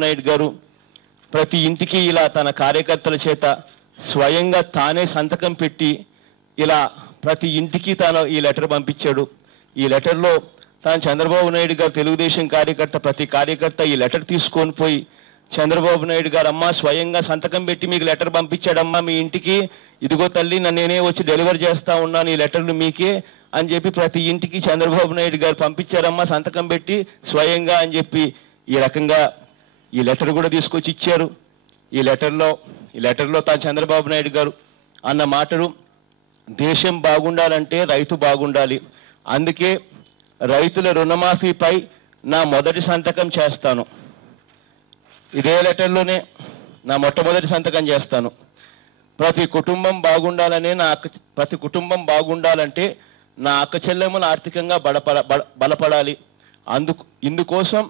నాయుడు గారు ప్రతి ఇంటికి ఇలా తన కార్యకర్తల చేత స్వయంగా తానే సంతకం పెట్టి ఇలా ప్రతి ఇంటికి తాను ఈ లెటర్ పంపించాడు. ఈ లెటర్లో తాను చంద్రబాబు నాయుడు గారు తెలుగుదేశం కార్యకర్త ప్రతి కార్యకర్త ఈ లెటర్ తీసుకొని పోయి చంద్రబాబు నాయుడు గారు అమ్మ స్వయంగా సంతకం పెట్టి మీకు లెటర్ పంపించాడమ్మా మీ ఇంటికి, ఇదిగో తల్లి నేనే వచ్చి డెలివరీ చేస్తా ఉన్నాను ఈ లెటర్లు మీకే అని చెప్పి ప్రతి ఇంటికి చంద్రబాబు నాయుడు గారు పంపించారమ్మా సంతకం పెట్టి స్వయంగా అని చెప్పి ఈ రకంగా ఈ లెటర్ కూడా తీసుకొచ్చి ఇచ్చారు. ఈ లెటర్లో తాను చంద్రబాబు నాయుడు గారు అన్న మాటలు దేశం బాగుండాలంటే రైతు బాగుండాలి, అందుకే రైతుల రుణమాఫీపై నా మొదటి సంతకం చేస్తాను, ఇదే లెటర్లోనే నా మొట్టమొదటి సంతకం చేస్తాను. ప్రతి కుటుంబం బాగుండాలంటే నా అక్క చెల్లెమ్మలు ఆర్థికంగా బలపడాలి, ఇందుకోసం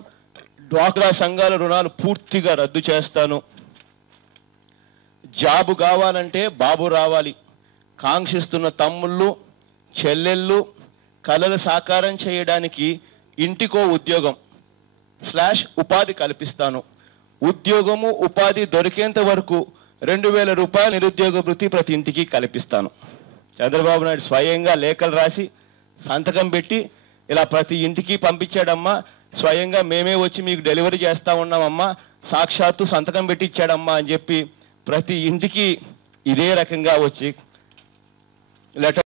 డ్వాక్రా సంఘాల రుణాలు పూర్తిగా రద్దు చేస్తాను. జాబు కావాలంటే బాబు రావాలి, కాంక్షిస్తున్న తమ్ముళ్ళు చెల్లెళ్ళు కలలు సాకారం చేయడానికి ఇంటికో ఉద్యోగం / ఉపాధి కల్పిస్తాను. ఉద్యోగము ఉపాధి దొరికేంత వరకు 2000 రూపాయల నిరుద్యోగ వృత్తి ప్రతి ఇంటికి కల్పిస్తాను. చంద్రబాబు నాయుడు స్వయంగా లేఖలు రాసి సంతకం పెట్టి ఇలా ప్రతి ఇంటికి పంపించాడమ్మా, స్వయంగా మేమే వచ్చి మీకు డెలివరీ చేస్తా ఉన్నామమ్మా, సాక్షాత్తు సంతకం పెట్టి ఇచ్చాడమ్మా అని చెప్పి ప్రతి ఇంటికి ఇదే రకంగా వచ్చి లెటర్